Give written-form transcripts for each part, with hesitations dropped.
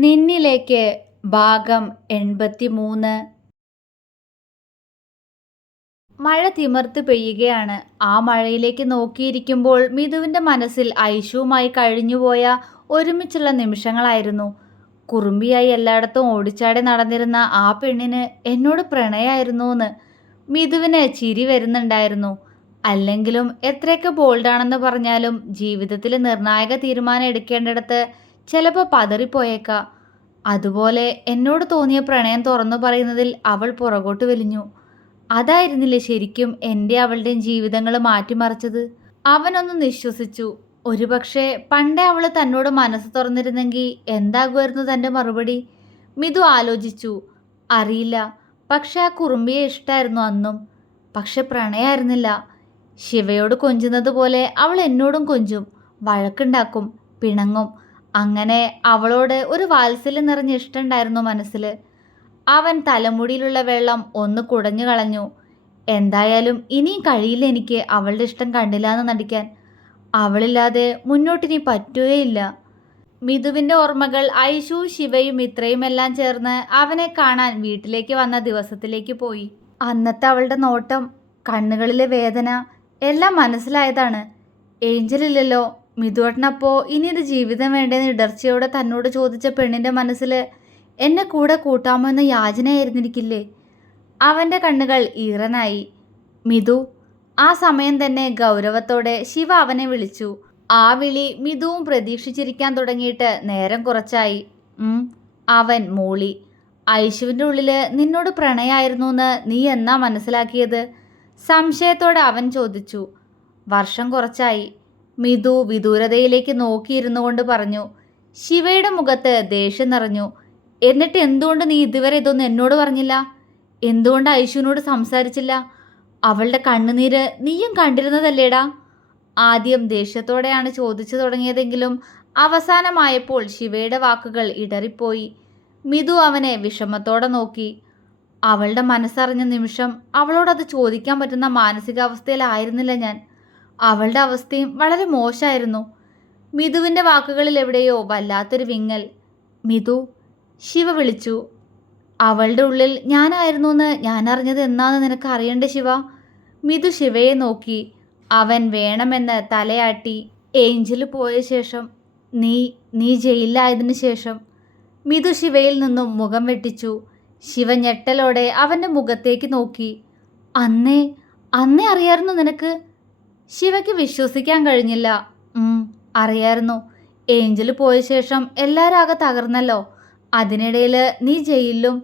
നിന്നിലേക്ക് ഭാഗം 83. മഴ തിമിർത്ത് പെയ്യുകയാണ്. ആ മഴയിലേക്ക് നോക്കിയിരിക്കുമ്പോൾ മിഥുവിൻ്റെ മനസ്സിൽ ഐഷുവുമായി കഴിഞ്ഞുപോയ ഒരുമിച്ചുള്ള നിമിഷങ്ങളായിരുന്നു. കുറുമ്പിയായി എല്ലായിടത്തും ഓടിച്ചാടി നടന്നിരുന്ന ആ പെണ്ണിന് എന്നോട് പ്രണയമായിരുന്നുവെന്ന് മിഥുവിന് ചിരി വരുന്നുണ്ടായിരുന്നു. അല്ലെങ്കിലും എത്രയൊക്കെ ബോൾഡാണെന്ന് പറഞ്ഞാലും ജീവിതത്തിൽ നിർണായക തീരുമാനം എടുക്കേണ്ടിടത്ത് ചിലപ്പോൾ പതറിപ്പോയേക്കാം. അതുപോലെ എന്നോട് തോന്നിയ പ്രണയം തുറന്നു പറയുന്നതിൽ അവൾ പുറകോട്ട് വലിഞ്ഞു. അതായിരുന്നില്ലേ ശരിക്കും എൻ്റെ അവളുടെയും ജീവിതങ്ങൾ മാറ്റിമറിച്ചത്? അവനൊന്ന് നിശ്വസിച്ചു. ഒരുപക്ഷെ പണ്ടേ അവൾ തന്നോട് മനസ്സ് തുറന്നിരുന്നെങ്കിൽ എന്താകുമായിരുന്നു തൻ്റെ മറുപടി? മിഥു ആലോചിച്ചു. അറിയില്ല. പക്ഷെ ആ കുറുമ്പിയെ ഇഷ്ടമായിരുന്നു അന്നും. പക്ഷെ പ്രണയമായിരുന്നില്ല. ശിവയോട് കൊഞ്ചുന്നത് പോലെ അവൾ എന്നോടും കൊഞ്ചും, വഴക്കുണ്ടാക്കും, പിണങ്ങും. അങ്ങനെ അവളോട് ഒരു വാത്സല്യം നിറഞ്ഞ ഇഷ്ടമുണ്ടായിരുന്നു മനസ്സിൽ. അവൻ തലമുടിയിലുള്ള വെള്ളം ഒന്ന് കുടഞ്ഞു കളഞ്ഞു. എന്തായാലും ഇനിയും കഴിയില്ല എനിക്ക് അവളുടെ ഇഷ്ടം കണ്ടില്ല എന്ന് നടിക്കാൻ. അവളില്ലാതെ മുന്നോട്ടിനി പറ്റുകയില്ല. മിഥുവിൻ്റെ ഓർമ്മകൾ ഐഷുവും ശിവയും ഇത്രയുമെല്ലാം ചേർന്ന് അവനെ കാണാൻ വീട്ടിലേക്ക് വന്ന ദിവസത്തിലേക്ക് പോയി. അന്നത്തെ അവളുടെ നോട്ടം, കണ്ണുകളിലെ വേദന എല്ലാം മനസ്സിലായതാണ്. ഏഞ്ചലില്ലല്ലോ. മിഥുവേട്ടനപ്പോൾ ഇനി ഇത് ജീവിതം വേണ്ടേന്ന് ഇടർച്ചയോടെ തന്നോട് ചോദിച്ച പെണ്ണിൻ്റെ മനസ്സിൽ എന്നെ കൂടെ കൂട്ടാമോ എന്ന യാചനയായിരുന്നിരിക്കില്ലേ? അവൻ്റെ കണ്ണുകൾ ഈറനായി. മിഥു. ആ സമയം തന്നെ ഗൗരവത്തോടെ ശിവ അവനെ വിളിച്ചു. ആ വിളി മിഥുവും പ്രതീക്ഷിച്ചിരിക്കാൻ തുടങ്ങിയിട്ട് നേരം കുറച്ചായി. അവൻ മൂളി. ഐശുവിൻ്റെ ഉള്ളിൽ നിന്നോട് പ്രണയമായിരുന്നു എന്ന് നീ എന്നാ മനസ്സിലാക്കിയത്? സംശയത്തോടെ അവൻ ചോദിച്ചു. വർഷം കുറച്ചായി. മിഥു വിദൂരതയിലേക്ക് നോക്കിയിരുന്നു കൊണ്ട് പറഞ്ഞു. ശിവയുടെ മുഖത്ത് ദേഷ്യം നിറഞ്ഞു. എന്നിട്ട് എന്തുകൊണ്ട് നീ ഇതുവരെ ഇതൊന്നും എന്നോട് പറഞ്ഞില്ല? എന്തുകൊണ്ട് ഐശുവിനോട് സംസാരിച്ചില്ല? അവളുടെ കണ്ണുനീര് നീയും കണ്ടിരുന്നതല്ലേടാ? ആദ്യം ദേഷ്യത്തോടെയാണ് ചോദിച്ചു തുടങ്ങിയതെങ്കിലും അവസാനമായപ്പോൾ ശിവയുടെ വാക്കുകൾ ഇടറിപ്പോയി. മിഥു അവനെ വിഷമത്തോടെ നോക്കി. അവളുടെ മനസ്സറിഞ്ഞ നിമിഷം അവളോടത് ചോദിക്കാൻ പറ്റുന്ന മാനസികാവസ്ഥയിലായിരുന്നില്ല ഞാൻ. അവളുടെ അവസ്ഥയും വളരെ മോശമായിരുന്നു. മിഥുവിൻ്റെ വാക്കുകളിൽ എവിടെയോ വല്ലാത്തൊരു വിങ്ങൽ. മിഥു. ശിവ വിളിച്ചു. അവളുടെ ഉള്ളിൽ ഞാനായിരുന്നു എന്ന് ഞാൻ അറിഞ്ഞത് എന്നാന്ന് നിനക്ക് അറിയണ്ടേ ശിവ? മിഥു ശിവയെ നോക്കി. അവൻ വേണമെന്ന് തലയാട്ടി. ഏഞ്ചൽ പോയ ശേഷം, നീ ജയിലിലായതിനു ശേഷം. മിഥു ശിവയിൽ നിന്നും മുഖം വെട്ടിച്ചു. ശിവ ഞെട്ടലോടെ അവൻ്റെ മുഖത്തേക്ക് നോക്കി. അന്നേ അറിയായിരുന്നു നിനക്ക്? ശിവയ്ക്ക് വിശ്വസിക്കാൻ കഴിഞ്ഞില്ല. അറിയായിരുന്നു. ഏഞ്ചൽ പോയ ശേഷം എല്ലാവരും ആകെ തകർന്നല്ലോ. അതിനിടയിൽ നീ ജയിലിലും.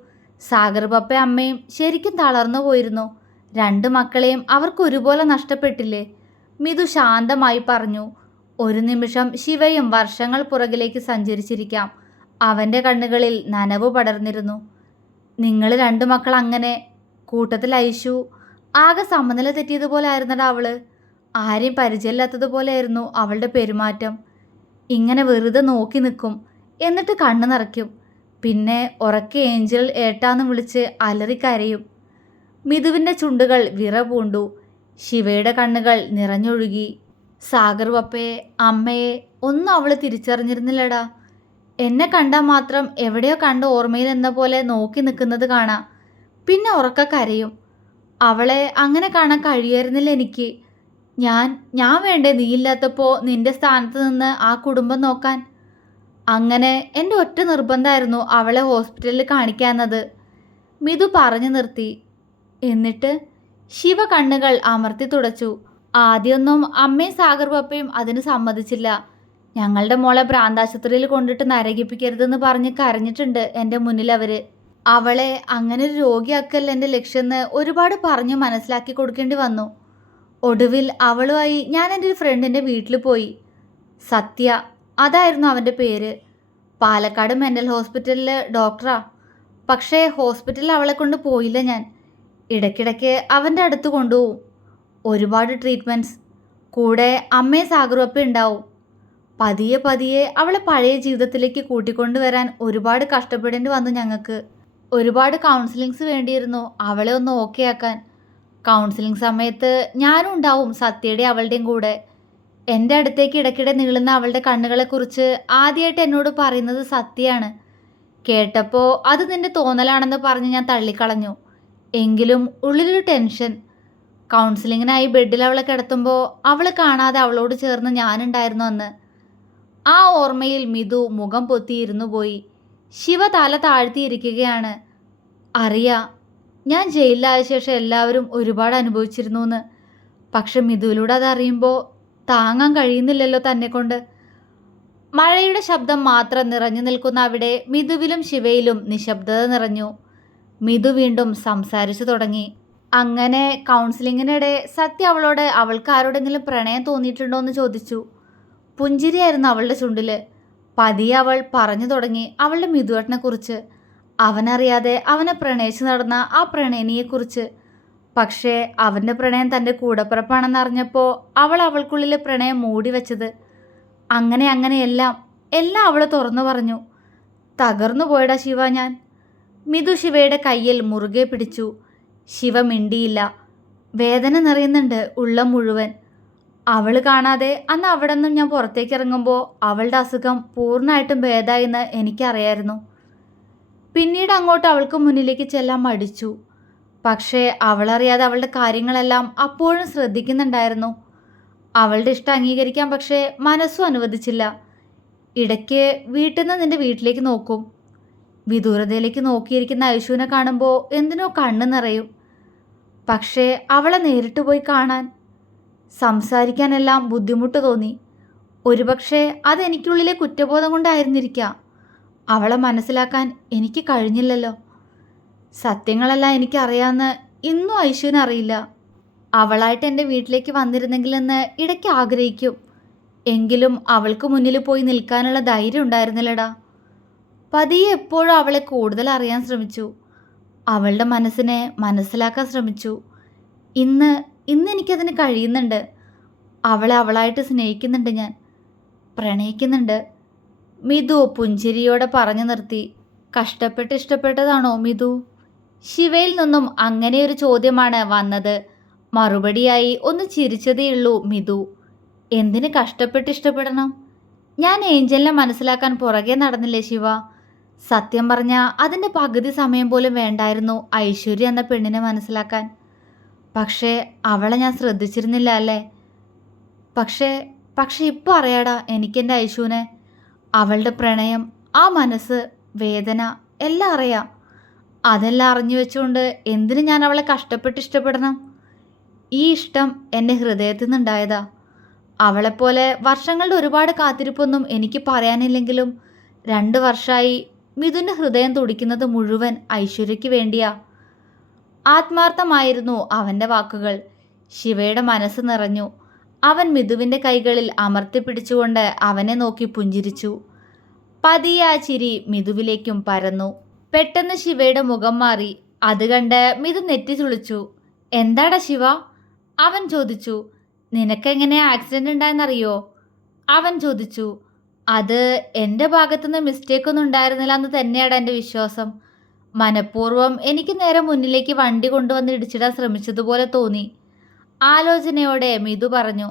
സാഗർ പപ്പ അമ്മയും ശരിക്കും തളർന്നു പോയിരുന്നു. 2 മക്കളെയും അവർക്ക് ഒരുപോലെ നഷ്ടപ്പെട്ടില്ലേ? മിഥു ശാന്തമായി പറഞ്ഞു. ഒരു നിമിഷം ശിവയും വർഷങ്ങൾ പുറകിലേക്ക് സഞ്ചരിച്ചിരിക്കാം. അവൻ്റെ കണ്ണുകളിൽ നനവ് പടർന്നിരുന്നു. നിങ്ങൾ 2 മക്കൾ അങ്ങനെ. കൂട്ടത്തിൽ ഐഷു. ആകെ സമനില തെറ്റിയതുപോലെ ആയിരുന്നടാ അവള്. ആരെയും പരിചയമില്ലാത്തതുപോലെയായിരുന്നു അവളുടെ പെരുമാറ്റം. ഇങ്ങനെ വെറുതെ നോക്കി നിൽക്കും, എന്നിട്ട് കണ്ണു നിറയ്ക്കും. പിന്നെ ഉറക്കെ ഏഞ്ചൽ ഏട്ടാന്ന് വിളിച്ച് അലറിക്കരയും. മിഥുവിൻ്റെ ചുണ്ടുകൾ വിറപൂണ്ടു. ശിവയുടെ കണ്ണുകൾ നിറഞ്ഞൊഴുകി. സാഗർ പപ്പയെ, അമ്മയെ ഒന്നും അവൾ തിരിച്ചറിഞ്ഞിരുന്നില്ലടാ. എന്നെ കണ്ടാൽ മാത്രം എവിടെയോ കണ്ട ഓർമ്മയിൽ എന്ന പോലെ നോക്കി നിൽക്കുന്നത് കാണാം. പിന്നെ ഉറക്കെ കരയും. അവളെ അങ്ങനെ കാണാൻ കഴിയുമായിരുന്നില്ല എനിക്ക്. ഞാൻ വേണ്ടേ നീയില്ലാത്തപ്പോൾ നിന്റെ സ്ഥാനത്ത് നിന്ന് ആ കുടുംബം നോക്കാൻ? അങ്ങനെ എൻ്റെ ഒറ്റ നിർബന്ധമായിരുന്നു അവളെ ഹോസ്പിറ്റലിൽ കാണിക്കാന്നത്. മിഥു പറഞ്ഞു നിർത്തി. എന്നിട്ട്? ശിവ കണ്ണുകൾ അമർത്തി തുടച്ചു. ആദ്യമൊന്നും അമ്മയും സാഗർ പപ്പയും അതിന് സമ്മതിച്ചില്ല. ഞങ്ങളുടെ മോളെ ഭ്രാന്താശുപത്രിയിൽ കൊണ്ടിട്ട് നരകിപ്പിക്കരുതെന്ന് പറഞ്ഞ് കരഞ്ഞിട്ടുണ്ട് എൻ്റെ മുന്നിൽ അവർ. അവളെ അങ്ങനെ ഒരു രോഗിയാക്കല്ല എൻ്റെ ലക്ഷ്യമെന്ന് ഒരുപാട് പറഞ്ഞു മനസ്സിലാക്കി കൊടുക്കേണ്ടി വന്നു. ഒടുവിൽ അവളുമായി ഞാൻ എൻ്റെ ഒരു ഫ്രണ്ടിൻ്റെ വീട്ടിൽ പോയി. സത്യ, അതായിരുന്നു അവൻ്റെ പേര്. പാലക്കാട് മെൻ്റൽ ഹോസ്പിറ്റലിൽ ഡോക്ടറാ. പക്ഷേ ഹോസ്പിറ്റലിൽ അവളെ കൊണ്ട് പോയില്ല ഞാൻ. ഇടയ്ക്കിടയ്ക്ക് അവൻ്റെ അടുത്ത് കൊണ്ടുപോകും. ഒരുപാട് ട്രീറ്റ്മെൻറ്റ്സ്. കൂടെ അമ്മയും സാഗറുപ്പ ഉണ്ടാവും. പതിയെ അവളെ പഴയ ജീവിതത്തിലേക്ക് കൂട്ടിക്കൊണ്ടുവരാൻ ഒരുപാട് കഷ്ടപ്പെടേണ്ടി വന്നു ഞങ്ങൾക്ക്. ഒരുപാട് കൗൺസിലിങ്സ് വേണ്ടിയിരുന്നു അവളെ ഒന്ന് ഓക്കെ ആക്കാൻ. കൗൺസിലിംഗ് സമയത്ത് ഞാനും ഉണ്ടാവും സത്യയുടെ അവളുടെയും കൂടെ. എൻ്റെ അടുത്തേക്ക് ഇടയ്ക്കിടെ നീളുന്ന അവളുടെ കണ്ണുകളെക്കുറിച്ച് ആദ്യമായിട്ട് എന്നോട് പറയുന്നത് സത്യമാണ്. കേട്ടപ്പോൾ അത് നിന്റെ തോന്നലാണെന്ന് പറഞ്ഞ് ഞാൻ തള്ളിക്കളഞ്ഞു. എങ്കിലും ഉള്ളിലൊരു ടെൻഷൻ. കൗൺസിലിങ്ങിനായി ബെഡിൽ അവളെ കിടത്തുമ്പോൾ അവൾ കാണാതെ അവളോട് ചേർന്ന് ഞാനുണ്ടായിരുന്നു അന്ന്. ആ ഓർമ്മയിൽ മിതു മുഖം പൊത്തിയിരുന്നു പോയി. ശിവ തല താഴ്ത്തിയിരിക്കുകയാണ്. അറിയാ, ഞാൻ ജയിലിലായ ശേഷം എല്ലാവരും ഒരുപാട് അനുഭവിച്ചിരുന്നു എന്ന്. പക്ഷെ മിതുവിലൂടെ അതറിയുമ്പോൾ താങ്ങാൻ കഴിയുന്നില്ലല്ലോ തന്നെ കൊണ്ട്. മഴയുടെ ശബ്ദം മാത്രം നിറഞ്ഞു നിൽക്കുന്ന അവിടെ മിതുവിലും ശിവയിലും നിശബ്ദത നിറഞ്ഞു. മിതു വീണ്ടും സംസാരിച്ചു തുടങ്ങി. അങ്ങനെ കൗൺസിലിങ്ങിനിടെ സത്യ അവളോട് അവൾക്ക് ആരോടെങ്കിലും പ്രണയം തോന്നിയിട്ടുണ്ടോ എന്ന് ചോദിച്ചു. പുഞ്ചിരിയായിരുന്നു അവളുടെ ചുണ്ടില്. പതിയെ അവൾ പറഞ്ഞു തുടങ്ങി അവളുടെ മിതുവേട്ടനെ കുറിച്ച്, അവനറിയാതെ അവനെ പ്രണയിച്ചു നടന്ന ആ പ്രണയിനിയെക്കുറിച്ച്. പക്ഷേ അവൻ്റെ പ്രണയം തൻ്റെ കൂടപ്പിറപ്പാണെന്ന് അറിഞ്ഞപ്പോൾ അവൾ അവൾക്കുള്ളിൽ പ്രണയം മൂടി വെച്ചത്. അങ്ങനെ എല്ലാം അവൾ തുറന്നു പറഞ്ഞു. തകർന്നു പോയടാ ശിവ ഞാൻ. മിതു ശിവയുടെ കയ്യിൽ മുറുകെ പിടിച്ചു. ശിവ മിണ്ടിയില്ല. വേദന നിറയുന്നുണ്ട് ഉള്ളം മുഴുവൻ. അവൾ കാണാതെ അന്ന് അവിടെ നിന്നും ഞാൻ പുറത്തേക്ക് ഇറങ്ങുമ്പോൾ അവളുടെ അസുഖം പൂർണ്ണമായിട്ടും ഭേദമായെന്ന് എനിക്കറിയായിരുന്നു. പിന്നീട് അങ്ങോട്ട് അവൾക്ക് മുന്നിലേക്ക് ചെല്ലാൻ മടിച്ചു. പക്ഷേ അവളറിയാതെ അവളുടെ കാര്യങ്ങളെല്ലാം അപ്പോഴും ശ്രദ്ധിക്കുന്നുണ്ടായിരുന്നു. അവളുടെ ഇഷ്ടം അംഗീകരിക്കാൻ പക്ഷേ മനസ്സും അനുവദിച്ചില്ല. ഇടയ്ക്ക് വീട്ടിൽ നിന്ന് നിന്റെ വീട്ടിലേക്ക് നോക്കും. വിദൂരതയിലേക്ക് നോക്കിയിരിക്കുന്ന ഐശുവിനെ കാണുമ്പോൾ എന്തിനോ കണ്ണു നിറയും. പക്ഷേ അവളെ നേരിട്ട് പോയി കാണാൻ, സംസാരിക്കാനെല്ലാം ബുദ്ധിമുട്ട് തോന്നി. ഒരുപക്ഷെ അതെനിക്കുള്ളിലെ കുറ്റബോധം കൊണ്ടായിരുന്നിരിക്കാം. അവളെ മനസ്സിലാക്കാൻ എനിക്ക് കഴിഞ്ഞില്ലല്ലോ. സത്യങ്ങളെല്ലാം എനിക്കറിയാമെന്ന് ഇന്നും ഐശുവിന് അറിയില്ല. അവളായിട്ട് എൻ്റെ വീട്ടിലേക്ക് വന്നിരുന്നെങ്കിലെന്ന് ഇടയ്ക്ക് ആഗ്രഹിക്കും. എങ്കിലും അവൾക്ക് മുന്നിൽ പോയി നിൽക്കാനുള്ള ധൈര്യം ഉണ്ടായിരുന്നില്ലടാ. പതിയെ എപ്പോഴും അവളെ കൂടുതൽ അറിയാൻ ശ്രമിച്ചു. അവളുടെ മനസ്സിനെ മനസ്സിലാക്കാൻ ശ്രമിച്ചു. ഇന്ന് എനിക്കതിന് കഴിയുന്നുണ്ട്. അവളെ അവളായിട്ട് സ്നേഹിക്കുന്നുണ്ട്, ഞാൻ പ്രണയിക്കുന്നുണ്ട്. മിതു പുഞ്ചിരിയോടെ പറഞ്ഞു നിർത്തി. കഷ്ടപ്പെട്ട് ഇഷ്ടപ്പെട്ടതാണോ മിതു? ശിവയിൽ നിന്നും അങ്ങനെയൊരു ചോദ്യമാണ് വന്നത്. മറുപടിയായി ഒന്ന് ചിരിച്ചതേയുള്ളൂ മിതു. എന്തിന് കഷ്ടപ്പെട്ട് ഇഷ്ടപ്പെടണം? ഞാൻ ഏഞ്ചലിനെ മനസ്സിലാക്കാൻ പുറകെ നടന്നില്ലേ ശിവ? സത്യം പറഞ്ഞാൽ അതിൻ്റെ പകുതി സമയം പോലും വേണ്ടായിരുന്നു ഐശ്വര്യ എന്ന പെണ്ണിനെ മനസ്സിലാക്കാൻ. പക്ഷേ അവളെ ഞാൻ ശ്രദ്ധിച്ചിരുന്നില്ല അല്ലേ? പക്ഷേ ഇപ്പോൾ അറിയാടാ എനിക്കെൻ്റെ ഐശുവിനെ. അവളുടെ പ്രണയം, ആ മനസ്സ്, വേദന എല്ലാം അറിയാം. അതെല്ലാം അറിഞ്ഞു വെച്ചുകൊണ്ട് എന്തിന് ഞാൻ അവളെ കഷ്ടപ്പെട്ട് ഇഷ്ടപ്പെടണം? ഈ ഇഷ്ടം എൻ്റെ ഹൃദയത്തിൽ നിന്നുണ്ടായതാ. അവളെപ്പോലെ വർഷങ്ങളുടെ ഒരുപാട് കാത്തിരിപ്പൊന്നും എനിക്ക് പറയാനില്ലെങ്കിലും 2 വർഷമായി മിഥുൻ്റെ ഹൃദയം തുടിക്കുന്നത് മുഴുവൻ ഐശ്വര്യയ്ക്ക് വേണ്ടിയാ. ആത്മാർത്ഥമായിരുന്നു അവൻ്റെ വാക്കുകൾ. ശിവയുടെ മനസ്സ് നിറഞ്ഞു. അവൻ മിഥുവിൻ്റെ കൈകളിൽ അമർത്തിപ്പിടിച്ചുകൊണ്ട് അവനെ നോക്കി പുഞ്ചിരിച്ചു. പതിയെ ആ ചിരി മിഥുവിലേക്കും പരന്നു. പെട്ടെന്ന് ശിവയുടെ മുഖം മാറി. അത് കണ്ട് മിഥു നെറ്റി ചുളിച്ചു. എന്താടാ ശിവ? അവൻ ചോദിച്ചു. നിനക്കെങ്ങനെ ആക്സിഡൻ്റ് ഉണ്ടായെന്നറിയോ? അവൻ ചോദിച്ചു. അത് എൻ്റെ ഭാഗത്തുനിന്ന് മിസ്റ്റേക്കൊന്നും ഉണ്ടായിരുന്നില്ല എന്ന് തന്നെയാണ് എൻ്റെ വിശ്വാസം. മനഃപൂർവ്വം എനിക്ക് നേരെ മുന്നിലേക്ക് വണ്ടി കൊണ്ടുവന്ന് ഇടിച്ചിടാൻ ശ്രമിച്ചതുപോലെ തോന്നി. ആലോചനയോടെ മിഥു പറഞ്ഞു.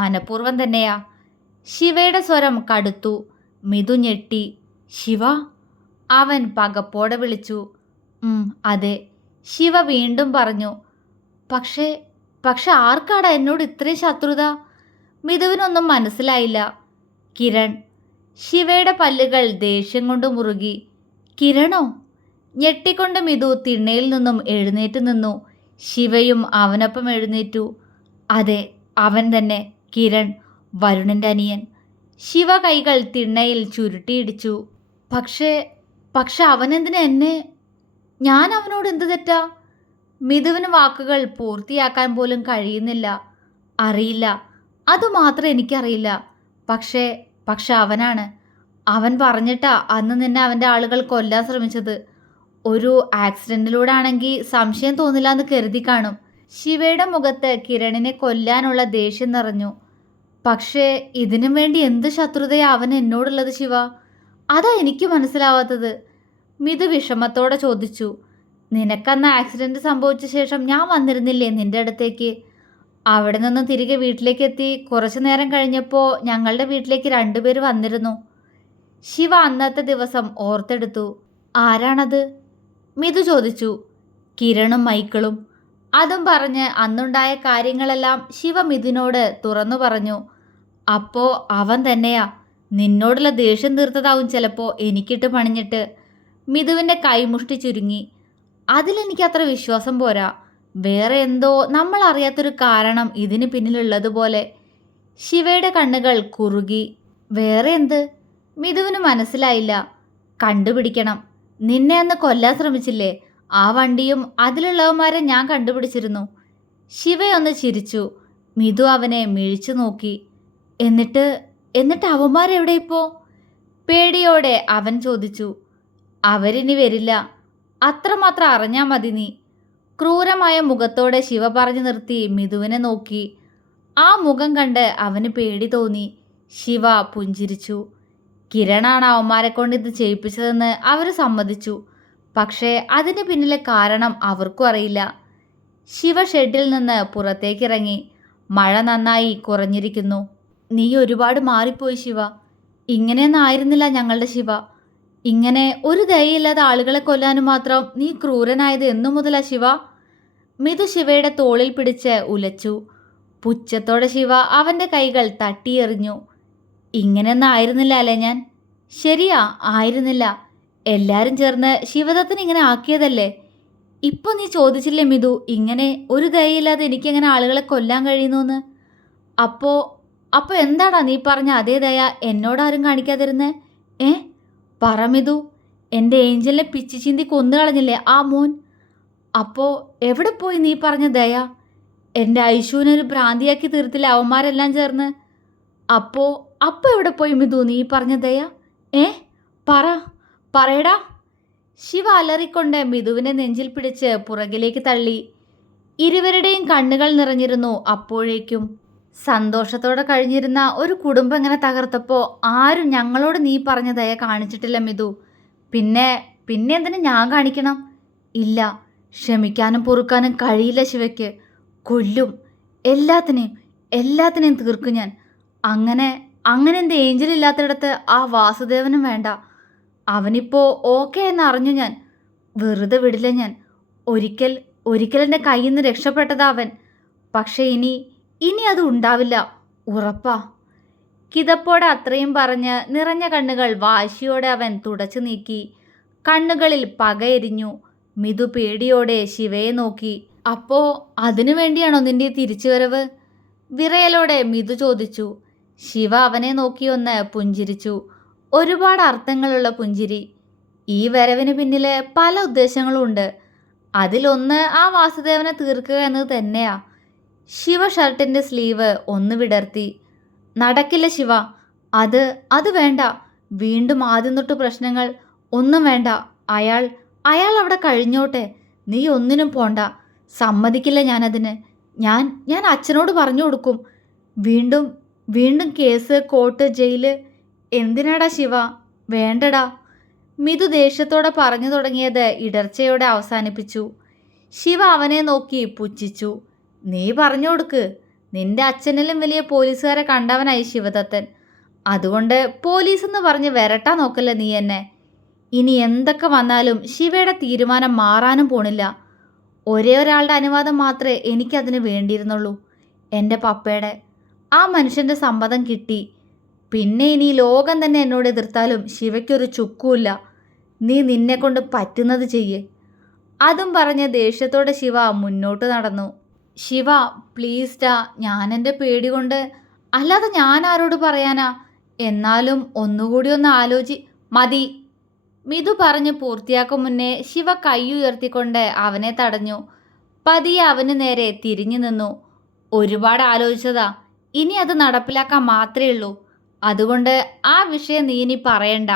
മനഃപൂർവ്വം തന്നെയാ. ശിവയുടെ സ്വരം കടുത്തു. മിഥു ഞെട്ടി. ശിവ? അവൻ പകപ്പോടെ വിളിച്ചു. അതെ, ശിവ വീണ്ടും പറഞ്ഞു. പക്ഷേ ആർക്കാടാ എന്നോട് ഇത്രയും ശത്രുത? മിഥുവിനൊന്നും മനസ്സിലായില്ല. കിരൺ. ശിവയുടെ പല്ലുകൾ ദേഷ്യം കൊണ്ട് മുറുകി. കിരണോ? ഞെട്ടിക്കൊണ്ട് മിഥു തിണ്ണയിൽ നിന്നും എഴുന്നേറ്റ് നിന്നു. ശിവയും അവനൊപ്പം എഴുന്നേറ്റു. അതെ, അവൻ തന്നെ, കിരൺ, വരുണിൻ്റെ അനിയൻ. ശിവ കൈകൾ തിണ്ണയിൽ ചുരുട്ടിയിടിച്ചു. പക്ഷേ അവനെന്തിനാ എന്നെ? ഞാൻ അവനോട് എന്ത് തെറ്റാ? മിഥുവിന് വാക്കുകൾ പൂർത്തിയാക്കാൻ പോലും കഴിയുന്നില്ല. അറിയില്ല, അതുമാത്രം എനിക്കറിയില്ല. പക്ഷേ അവനാണ്. അവൻ പറഞ്ഞിട്ടാ അന്ന് നിന്നെ അവൻ്റെ ആളുകൾ കൊല്ലാൻ ശ്രമിച്ചത്. ഒരു ആക്സിഡൻറ്റിലൂടെ ആണെങ്കിൽ സംശയം തോന്നില്ല എന്ന് കരുതി കാണും. ശിവയുടെ മുഖത്ത് കിരണിനെ കൊല്ലാനുള്ള ദേഷ്യം നിറഞ്ഞു. പക്ഷേ ഇതിനും വേണ്ടി എന്ത് ശത്രുതയാ അവൻ എന്നോടുള്ളത് ശിവ? അതാ എനിക്ക് മനസ്സിലാവാത്തത്. മിഥു വിഷമത്തോടെ ചോദിച്ചു. നിനക്കന്ന് ആക്സിഡൻറ്റ് സംഭവിച്ച ശേഷം ഞാൻ വന്നിരുന്നില്ലേ നിൻ്റെ അടുത്തേക്ക്? അവിടെ നിന്ന് തിരികെ വീട്ടിലേക്ക് എത്തി കുറച്ചു നേരം കഴിഞ്ഞപ്പോൾ ഞങ്ങളുടെ വീട്ടിലേക്ക് 2 പേര് വന്നിരുന്നു. ശിവ അന്നത്തെ ദിവസം ഓർത്തെടുത്തു. ആരാണത്? മിതു ചോദിച്ചു. കിരണും മൈക്കിളും. അതും പറഞ്ഞ് അന്നുണ്ടായ കാര്യങ്ങളെല്ലാം ശിവ മിഥുനോട് തുറന്നു പറഞ്ഞു. അപ്പോ അവൻ തന്നെയാ. നിന്നോടുള്ള ദേഷ്യം തീർത്തതാവും ചിലപ്പോ എനിക്കിട്ട് പണിഞ്ഞിട്ട്. മിഥുവിൻ്റെ കൈമുഷ്ടി ചുരുങ്ങി. അതിലെനിക്കത്ര വിശ്വാസം പോരാ. വേറെ എന്തോ നമ്മൾ അറിയാത്തൊരു കാരണം ഇതിന് പിന്നിലുള്ളതുപോലെ. ശിവയുടെ കണ്ണുകൾ കുറുകി. വേറെ എന്ത്? മിഥുവിന് മനസ്സിലായില്ല. കണ്ടുപിടിക്കണം. നിന്നെ അന്ന് കൊല്ലാൻ ശ്രമിച്ചില്ലേ, ആ വണ്ടിയും അതിലുള്ളവന്മാരെ ഞാൻ കണ്ടുപിടിച്ചിരുന്നു. ശിവയൊന്ന് ചിരിച്ചു. മിഥു അവനെ മിഴിച്ചു നോക്കി. എന്നിട്ട് എന്നിട്ട് അവന്മാരെവിടെ ഇപ്പോ? പേടിയോടെ അവൻ ചോദിച്ചു. അവരിനി വരില്ല. അത്രമാത്രം അറിഞ്ഞാ മതി നീ. ക്രൂരമായ മുഖത്തോടെ ശിവ പറഞ്ഞു നിർത്തി മിഥുവിനെ നോക്കി. ആ മുഖം കണ്ട് അവന് പേടി തോന്നി. ശിവ പുഞ്ചിരിച്ചു. കിരണാണ് അവന്മാരെ കൊണ്ട് ഇത് ചെയ്യിപ്പിച്ചതെന്ന് അവർ സമ്മതിച്ചു. പക്ഷേ അതിന് പിന്നിലെ കാരണം അവർക്കും അറിയില്ല. ശിവ ഷെഡിൽ നിന്ന് പുറത്തേക്കിറങ്ങി. മഴ നന്നായി കുറഞ്ഞിരിക്കുന്നു. നീ ഒരുപാട് മാറിപ്പോയി ശിവ. ഇങ്ങനെയൊന്നും ആയിരുന്നില്ല ഞങ്ങളുടെ ശിവ. ഇങ്ങനെ ഒരു ദയയില്ലാത്ത ആളുകളെ കൊല്ലാനും മാത്രം നീ ക്രൂരനായത് എന്നു മുതലാ ശിവ? മിഥു ശിവയുടെ തോളിൽ പിടിച്ച് ഉലച്ചു. പുച്ഛത്തോടെ ശിവ അവൻ്റെ കൈകൾ തട്ടിയെറിഞ്ഞു. ഇങ്ങനെയൊന്നും ആയിരുന്നില്ല അല്ലേ ഞാൻ? ശരിയാ, ആയിരുന്നില്ല. എല്ലാവരും ചേർന്ന് ശിവദത്തൻ ഇങ്ങനെ ആക്കിയതല്ലേ. ഇപ്പോൾ നീ ചോദിച്ചില്ലേ മിഥു, ഇങ്ങനെ ഒരു ദയയില്ലാതെ എനിക്കെങ്ങനെ ആളുകളെ കൊല്ലാൻ കഴിയുന്നു? അപ്പോൾ അപ്പോൾ എന്താടാ നീ പറഞ്ഞ അതേ ദയ എന്നോടാരും കാണിക്കാതിരുന്നേ? പറ മിഥു. എൻ്റെ ഏഞ്ചലിനെ പിച്ചി ചിന്തി കൊന്നു കളഞ്ഞില്ലേ ആ മോൻ? അപ്പോൾ എവിടെ പോയി നീ പറഞ്ഞ ദയ? എൻ്റെ ഐശുവിനൊരു ഭ്രാന്തിയാക്കി തീർത്തില്ല അവന്മാരെല്ലാം ചേർന്ന്. അപ്പോൾ എവിടെ പോയി മിഥു നീ പറഞ്ഞ ദയ? പറയടാ. ശിവ അലറിക്കൊണ്ട് മിഥുവിനെ നെഞ്ചിൽ പിടിച്ച് പുറകിലേക്ക് തള്ളി. ഇരുവരുടെയും കണ്ണുകൾ നിറഞ്ഞിരുന്നു. അപ്പോഴേക്കും സന്തോഷത്തോടെ കഴിഞ്ഞിരുന്ന ഒരു കുടുംബം ഇങ്ങനെ തകർത്തപ്പോൾ ആരും ഞങ്ങളോട് നീ പറഞ്ഞ ദയ കാണിച്ചിട്ടില്ല മിഥു. പിന്നെ എന്തിനു ഞാൻ കാണിക്കണം? ഇല്ല, ക്ഷമിക്കാനും പൊറുക്കാനും കഴിയില്ല ശിവയ്ക്ക്. കൊല്ലും. എല്ലാത്തിനെയും തീർക്കും ഞാൻ. അങ്ങനെ എൻ്റെ ഏഞ്ചൽ ഇല്ലാത്തിടത്ത് ആ വാസുദേവനും വേണ്ട. അവനിപ്പോൾ ഓക്കെ എന്നറിഞ്ഞു ഞാൻ. വെറുതെ വിടില്ല ഞാൻ. ഒരിക്കൽ എൻ്റെ കയ്യിൽ നിന്ന് രക്ഷപ്പെട്ടതാ അവൻ. പക്ഷേ ഇനി അത് ഉണ്ടാവില്ല, ഉറപ്പാ. കിതപ്പോടെ അത്രയും പറഞ്ഞ് നിറഞ്ഞ കണ്ണുകൾ വാശിയോടെ അവൻ തുടച്ചു നീക്കി. കണ്ണുകളിൽ പകയെരിഞ്ഞു. മിഥു പേടിയോടെ ശിവയെ നോക്കി. അപ്പോ അതിനു വേണ്ടിയാണോ നിന്റെ തിരിച്ചുവരവ്? വിറയലോടെ മിഥു ചോദിച്ചു. ശിവ അവനെ നോക്കി ഒന്ന് പുഞ്ചിരിച്ചു. ഒരുപാട് അർത്ഥങ്ങളുള്ള പുഞ്ചിരി. ഈ വരവിന് പിന്നിൽ പല ഉദ്ദേശങ്ങളും ഉണ്ട്. അതിലൊന്ന് ആ വാസുദേവനെ തീർക്കുക എന്നത് തന്നെയാ. ശിവ ഷർട്ടിൻ്റെ സ്ലീവ് ഒന്ന് വിടർത്തി. നടക്കില്ല ശിവ. അത് വേണ്ട. വീണ്ടും ആദ്യം തൊട്ട് പ്രശ്നങ്ങൾ. ഒന്നും വേണ്ട. അയാൾ അവിടെ കഴിഞ്ഞോട്ടെ. നീ ഒന്നിനും പോണ്ട. സമ്മതിക്കില്ല ഞാനതിന്. ഞാൻ അച്ഛനോട് പറഞ്ഞു കൊടുക്കും. വീണ്ടും കേസ്, കോർട്ട്, ജയില്. എന്തിനാടാ ശിവ? വേണ്ടടാ. മിഥു ദേഷ്യത്തോടെ പറഞ്ഞു തുടങ്ങിയത് ഇടർച്ചയോടെ അവസാനിപ്പിച്ചു. ശിവ അവനെ നോക്കി പുച്ഛിച്ചു. നീ പറഞ്ഞു കൊടുക്ക്. നിന്റെ അച്ഛനിലും വലിയ പോലീസുകാരെ കണ്ടവനായി ശിവദത്തൻ. അതുകൊണ്ട് പോലീസെന്ന് പറഞ്ഞ് വരട്ടാൻ നോക്കല്ല നീ എന്നെ. ഇനി എന്തൊക്കെ വന്നാലും ശിവയുടെ തീരുമാനം മാറാനും പോണില്ല. ഒരേ ഒരാളുടെ അനുവാദം മാത്രമേ എനിക്കതിന് വേണ്ടിയിരുന്നുള്ളൂ. എൻ്റെ പപ്പയുടെ. ആ മനുഷ്യൻ്റെ സമ്മതം കിട്ടി. പിന്നെ ഇനി ലോകം തന്നെ എന്നോട് എതിർത്താലും ശിവയ്ക്കൊരു ചുക്കുമില്ല. നീ നിന്നെക്കൊണ്ട് പറ്റുന്നത് ചെയ്യേ. അതും പറഞ്ഞ് ദേഷ്യത്തോടെ ശിവ മുന്നോട്ട് നടന്നു. ശിവ പ്ലീസ് ഡാ. എൻ്റെ പേടി കൊണ്ട്. അല്ലാതെ ഞാൻ ആരോട് പറയാനാ? എന്നാലും ഒന്നുകൂടി ഒന്ന് മതി. മിഥു പറഞ്ഞ് പൂർത്തിയാക്കും മുന്നേ ശിവ കൈ ഉയർത്തിക്കൊണ്ട് അവനെ തടഞ്ഞു. പതിയെ അവന് നേരെ തിരിഞ്ഞു നിന്നു. ഒരുപാട് ആലോചിച്ചതാ. ഇനി അത് നടപ്പിലാക്കാൻ മാത്രമേ ഉള്ളൂ. അതുകൊണ്ട് ആ വിഷയം നീ ഇനി പറയണ്ട.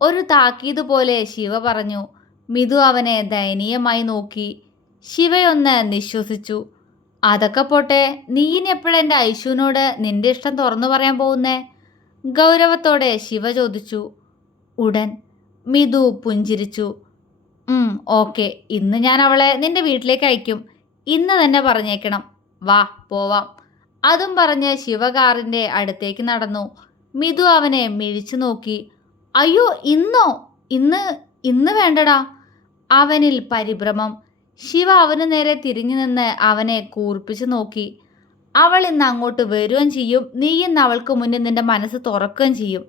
ഒരു താക്കീത് പോലെ ശിവ പറഞ്ഞു. മിഥു അവനെ ദയനീയമായി നോക്കി. ശിവയൊന്ന് നിശ്വസിച്ചു. അതൊക്കെ പോട്ടെ, നീ ഇനി എപ്പോഴാ എൻ്റെ ഐശുവിനോട് നിന്റെ ഇഷ്ടം തുറന്നു പറയാൻ പോകുന്നേ? ഗൗരവത്തോടെ ശിവ ചോദിച്ചു. ഉടൻ. മിഥു പുഞ്ചിരിച്ചു. ഓക്കെ, ഇന്ന് ഞാൻ അവളെ നിന്റെ വീട്ടിലേക്ക് അയക്കും. ഇന്ന് തന്നെ പറഞ്ഞേക്കണം. വാ പോവാം. അതും പറഞ്ഞ് ശിവ കാറിൻ്റെ അടുത്തേക്ക് നടന്നു. മിഥു അവനെ മിഴിച്ചു നോക്കി. അയ്യോ, ഇന്നോ? ഇന്ന് ഇന്ന് വേണ്ടടാ. അവനിൽ പരിഭ്രമം. ശിവ അവനു നേരെ തിരിഞ്ഞു നിന്ന് അവനെ കൂർപ്പിച്ചു നോക്കി. അവൾ ഇന്ന് അങ്ങോട്ട് വരികയും ചെയ്യും, നീ ഇന്ന് അവൾക്ക് മുന്നിൽ നിന്റെ മനസ്സ് തുറക്കുകയും ചെയ്യും.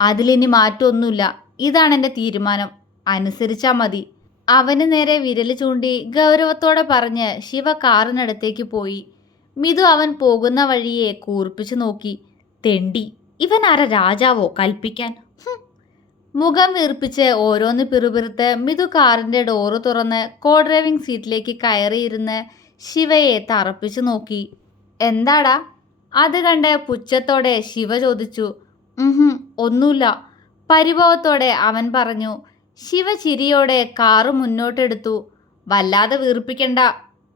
അതിലിനി മാറ്റമൊന്നുമില്ല. ഇതാണ് എൻ്റെ തീരുമാനം. അനുസരിച്ചാൽ മതി. അവന് നേരെ വിരൽ ചൂണ്ടി ഗൗരവത്തോടെ പറഞ്ഞ് ശിവ കാറിനടുത്തേക്ക് പോയി. മിതു അവൻ പോകുന്ന വഴിയെ കൂർപ്പിച്ചു നോക്കി. തെണ്ടി, ഇവൻ ആരാ, രാജാവോ കൽപ്പിക്കാൻ? മുഖം വീർപ്പിച്ച് ഓരോന്ന് പിറുപിറുത്ത് മിതു കാറിൻ്റെ ഡോറ് തുറന്ന് കോ ഡ്രൈവിംഗ് സീറ്റിലേക്ക് കയറിയിരുന്ന് ശിവയെ തറപ്പിച്ചു നോക്കി. എന്താടാ? അത് കണ്ട് പുച്ഛത്തോടെ ശിവ ചോദിച്ചു. ഒന്നുമില്ല, പരിഭവത്തോടെ അവൻ പറഞ്ഞു. ശിവ ചിരിയോടെ കാറ് മുന്നോട്ടെടുത്തു. വല്ലാതെ വീർപ്പിക്കണ്ട.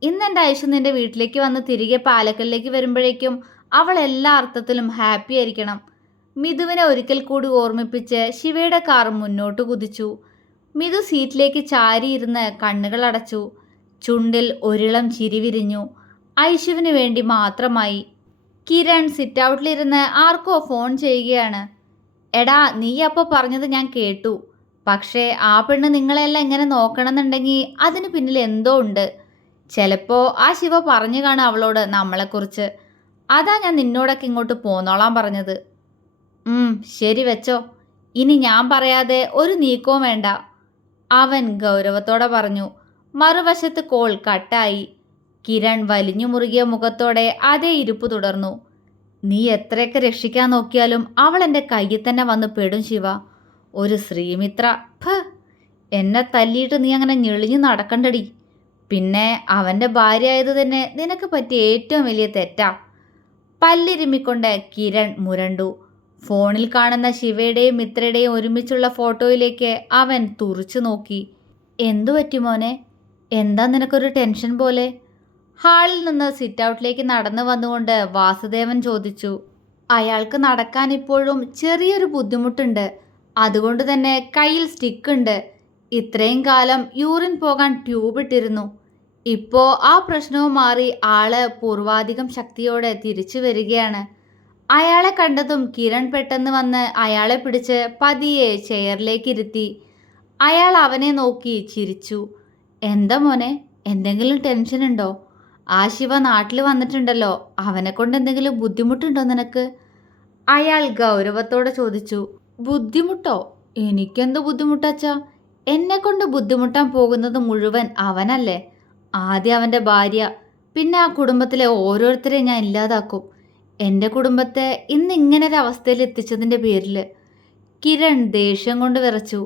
ഇന്നെൻ്റെ ഐശു നിന്റെ വീട്ടിലേക്ക് വന്ന് തിരികെ പാലക്കലിലേക്ക് വരുമ്പോഴേക്കും അവൾ എല്ലാ അർത്ഥത്തിലും ഹാപ്പി ആയിരിക്കണം. മിതുവിനെ ഒരിക്കൽ കൂടി ഓർമ്മിപ്പിച്ച് ശിവയുടെ കാർ മുന്നോട്ട് കുതിച്ചു. മിതു സീറ്റിലേക്ക് ചാരിയിരുന്ന് കണ്ണുകൾ അടച്ചു. ചുണ്ടിൽ ഒരിളം ചിരി വിരിഞ്ഞു. ഐശുവിന് വേണ്ടി മാത്രമായി. കിരൺ സിറ്റ് ഔട്ടിലിരുന്ന് ആർക്കോ ഫോൺ ചെയ്യുകയാണ്. എടാ, നീ അപ്പോൾ പറഞ്ഞത് ഞാൻ കേട്ടു. പക്ഷേ ആ പെണ്ണ് നിങ്ങളെല്ലാം ഇങ്ങനെ നോക്കണമെന്നുണ്ടെങ്കിൽ അതിന് പിന്നിൽ എന്തോ ഉണ്ട്. ചിലപ്പോൾ ആ ശിവ പറഞ്ഞു കാണും അവളോട് നമ്മളെക്കുറിച്ച്. അതാ ഞാൻ നിന്നോടൊക്കെ ഇങ്ങോട്ട് പോന്നോളാൻ പറഞ്ഞത്. ശരി വെച്ചോ. ഇനി ഞാൻ പറയാതെ ഒരു നീക്കവും വേണ്ട, അവൻ ഗൗരവത്തോടെ പറഞ്ഞു. മറുവശത്ത് കോൾ കട്ടായി. കിരൺ വലിഞ്ഞു മുറുകിയ മുഖത്തോടെ അതേ ഇരിപ്പ് തുടർന്നു. നീ എത്രയൊക്കെ രക്ഷിക്കാൻ നോക്കിയാലും അവൾ എൻ്റെ കയ്യിൽ തന്നെ വന്ന് പെടും ശിവ. ഒരു ശ്രീമിത്ര. എന്നെ തല്ലിയിട്ട് നീ അങ്ങനെ ഞെളിഞ്ഞു നടക്കണ്ടടി. പിന്നെ അവൻ്റെ ഭാര്യ ആയത് തന്നെ നിനക്ക് പറ്റിയ ഏറ്റവും വലിയ തെറ്റാ. പല്ലിരുമ്മിക്കൊണ്ട് കിരൺ മുരണ്ടു. ഫോണിൽ കാണുന്ന ശിവയുടെയും മിത്രയുടെയും ഒരുമിച്ചുള്ള ഫോട്ടോയിലേക്ക് അവൻ തുറിച്ചു നോക്കി. എന്തു പറ്റി മോനെ? എന്താ നിനക്കൊരു ടെൻഷൻ പോലെ? ഹാളിൽ നിന്ന് സിറ്റ് ഔട്ടിലേക്ക് നടന്നു വന്നുകൊണ്ട് വാസുദേവൻ ചോദിച്ചു. അയാൾക്ക് നടക്കാൻ ഇപ്പോഴും ചെറിയൊരു ബുദ്ധിമുട്ടുണ്ട്. അതുകൊണ്ട് തന്നെ കയ്യിൽ സ്റ്റിക്കുണ്ട്. ഇത്രയും കാലം യൂറിൻ പോകാൻ ട്യൂബ് ഇട്ടിരുന്നു. ഇപ്പോൾ ആ പ്രശ്നവും മാറി ആള് പൂർവാധികം ശക്തിയോടെ തിരിച്ചു വരികയാണ്. അയാളെ കണ്ടതും കിരൺ പെട്ടെന്ന് വന്ന് അയാളെ പിടിച്ച് പതിയെ ചെയറിലേക്ക് ഇരുത്തി. അയാൾ അവനെ നോക്കി ചിരിച്ചു. എന്താ മോനെ, എന്തെങ്കിലും ടെൻഷൻ ഉണ്ടോ? ആ ശിവ നാട്ടിൽ വന്നിട്ടുണ്ടല്ലോ, അവനെ കൊണ്ട് എന്തെങ്കിലും ബുദ്ധിമുട്ടുണ്ടോ നിനക്ക്? അയാൾ ഗൗരവത്തോടെ ചോദിച്ചു. ബുദ്ധിമുട്ടോ? എനിക്കെന്ത് ബുദ്ധിമുട്ടാച്ചാ? എന്നെ കൊണ്ട് ബുദ്ധിമുട്ടാൻ പോകുന്നത് മുഴുവൻ അവനല്ലേ. ആദ്യം അവൻ്റെ ഭാര്യ, പിന്നെ ആ കുടുംബത്തിലെ ഓരോരുത്തരെ ഞാൻ ഇല്ലാതാക്കും. എൻ്റെ കുടുംബത്തെ ഇന്ന് ഇങ്ങനൊരു അവസ്ഥയിൽ എത്തിച്ചതിൻ്റെ പേരിൽ. കിരൺ ദേഷ്യം കൊണ്ട് വിറച്ചു.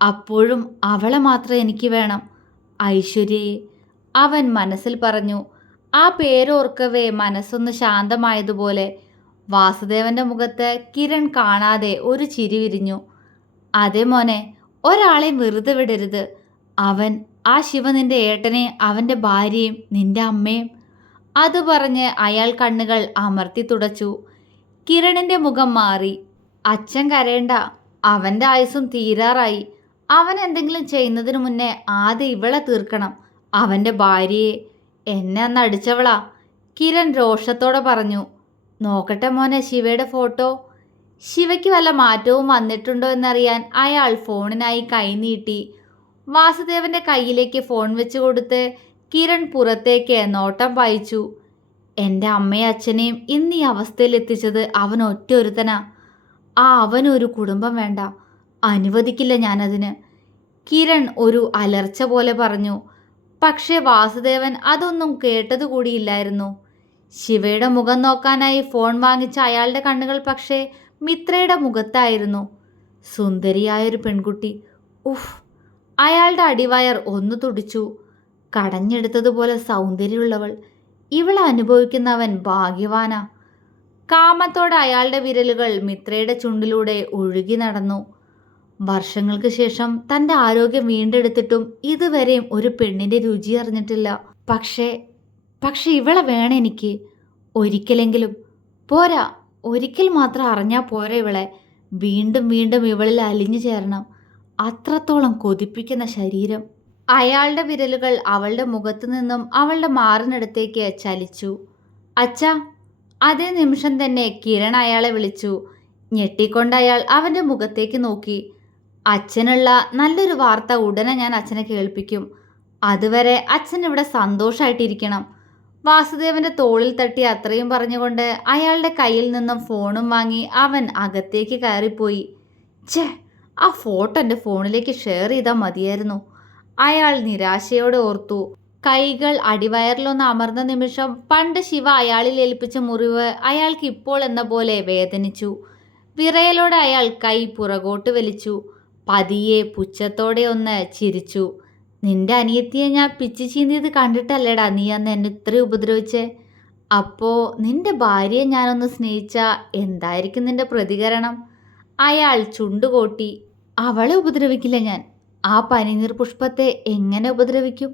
അപ്പോഴും അവളെ മാത്രം എനിക്ക് വേണം, ഐശ്വര്യയെ, അവൻ മനസ്സിൽ പറഞ്ഞു. ആ പേരോർക്കവേ മനസ്സൊന്ന് ശാന്തമായതുപോലെ. വാസുദേവൻ്റെ മുഖത്ത് കിരൺ കാണാതെ ഒരു ചിരി വിരിഞ്ഞു. അതെ മോനെ, ഒരാളെയും വെറുതെ വിടരുത്. അവൻ, ആ ശിവ നിന്റെ ഏട്ടനെയും അവൻ്റെ ഭാര്യയും നിന്റെ അമ്മയും. അത് പറഞ്ഞ് അയാൾ കണ്ണുകൾ അമർത്തി തുടച്ചു. കിരണിൻ്റെ മുഖം മാറി. അച്ഛൻ കരയണ്ട, അവൻ്റെ ആയുസ്സും തീരാറായി. അവൻ എന്തെങ്കിലും ചെയ്യുന്നതിന് മുന്നേ ആദ്യം ഇവളെ തീർക്കണം, അവൻ്റെ ഭാര്യയെ. എന്നെ അന്ന് അടിച്ചവളാ, കിരൺ രോഷത്തോടെ പറഞ്ഞു. നോക്കട്ടെ മോനെ ശിവയുടെ ഫോട്ടോ. ശിവയ്ക്ക് വല്ല മാറ്റവും വന്നിട്ടുണ്ടോ എന്നറിയാൻ അയാൾ ഫോണിനായി കൈനീട്ടി. വാസുദേവൻ്റെ കയ്യിലേക്ക് ഫോൺ വെച്ച് കൊടുത്ത് കിരൺ പുറത്തേക്ക് നോട്ടം പായിച്ചു. എൻ്റെ അമ്മയും അച്ഛനെയും ഇന്ന് ഈ അവസ്ഥയിൽ എത്തിച്ചത് അവൻ ഒറ്റ ഒരുത്തനാ. ആ അവനൊരു കുടുംബം വേണ്ട, അനുവദിക്കില്ല ഞാനതിന്, കിരൺ ഒരു അലർച്ച പോലെ പറഞ്ഞു. പക്ഷേ വാസുദേവൻ അതൊന്നും കേട്ടതുകൂടിയില്ലായിരുന്നു. ശിവയുടെ മുഖം നോക്കാനായി ഫോൺ വാങ്ങിച്ച അയാളുടെ കണ്ണുകൾ പക്ഷേ മിത്രയുടെ മുഖത്തായിരുന്നു. സുന്ദരിയായൊരു പെൺകുട്ടി. ഉഫ്! അയാളുടെ അടിവയർ ഒന്ന് തുടിച്ചു. കടഞ്ഞെടുത്തതുപോലെ സൗന്ദര്യമുള്ളവൾ. ഇവളെ അനുഭവിക്കുന്നവൻ ഭാഗ്യവാനാ. കാമത്തോടെ അയാളുടെ വിരലുകൾ മിത്രയുടെ ചുണ്ടിലൂടെ ഒഴുകി നടന്നു. വർഷങ്ങൾക്ക് ശേഷം തൻ്റെ ആരോഗ്യം വീണ്ടെടുത്തിട്ടും ഇതുവരെയും ഒരു പെണ്ണിൻ്റെ രുചി അറിഞ്ഞിട്ടില്ല. പക്ഷേ ഇവളെ വേണം എനിക്ക്. ഒരിക്കലെങ്കിലും പോരാ, ഒരിക്കൽ മാത്രം അറിഞ്ഞാൽ പോരാ ഇവളെ. വീണ്ടും വീണ്ടും ഇവളിൽ അലിഞ്ഞു ചേരണം. അത്രത്തോളം കൊതിപ്പിക്കുന്ന ശരീരം. അയാളുടെ വിരലുകൾ അവളുടെ മുഖത്തു നിന്നും അവളുടെ മാറിനടുത്തേക്ക് ചലിച്ചു. അച്ഛാ! അതേ നിമിഷം തന്നെ കിരൺ അയാളെ വിളിച്ചു. ഞെട്ടിക്കൊണ്ട് അയാൾ അവൻ്റെ മുഖത്തേക്ക് നോക്കി. അച്ഛനുള്ള നല്ലൊരു വാർത്ത ഉടനെ ഞാൻ അച്ഛനെ കേൾപ്പിക്കും. അതുവരെ അച്ഛൻ ഇവിടെ സന്തോഷമായിട്ടിരിക്കണം. വാസുദേവന്റെ തോളിൽ തട്ടി അത്രയും പറഞ്ഞുകൊണ്ട് അയാളുടെ കയ്യിൽ നിന്നും ഫോണും വാങ്ങി അവൻ അകത്തേക്ക് കയറിപ്പോയി. ഛേ, ആ ഫോട്ടോ എൻ്റെ ഫോണിലേക്ക് ഷെയർ ചെയ്താൽ മതിയായിരുന്നു, അയാൾ നിരാശയോടെ ഓർത്തു. കൈകൾ അടിവയറിലൊന്ന് അമർന്ന നിമിഷം പണ്ട് ശിവ അയാളിൽ ഏൽപ്പിച്ച മുറിവ് അയാൾക്ക് ഇപ്പോൾ എന്ന പോലെ വേദനിച്ചു. വിറയലോടെ അയാൾ കൈ പുറകോട്ട് വലിച്ചു. പതിയെ പുച്ഛത്തോടെ ഒന്ന് ചിരിച്ചു. നിന്റെ അനിയത്തിയെ ഞാൻ പിച്ചു ചീന്തിയത് കണ്ടിട്ടല്ലേടാ നീ അന്ന് എന്നെ ഇത്രയും ഉപദ്രവിച്ചേ? അപ്പോ നിന്റെ ഭാര്യയെ ഞാനൊന്ന് സ്നേഹിച്ച എന്തായിരിക്കും നിന്റെ പ്രതികരണം? അയാൾ ചുണ്ടുകോട്ടി. അവളെ ഉപദ്രവിക്കില്ല ഞാൻ. ആ പനിനീർ പുഷ്പത്തെ എങ്ങനെ ഉപദ്രവിക്കും?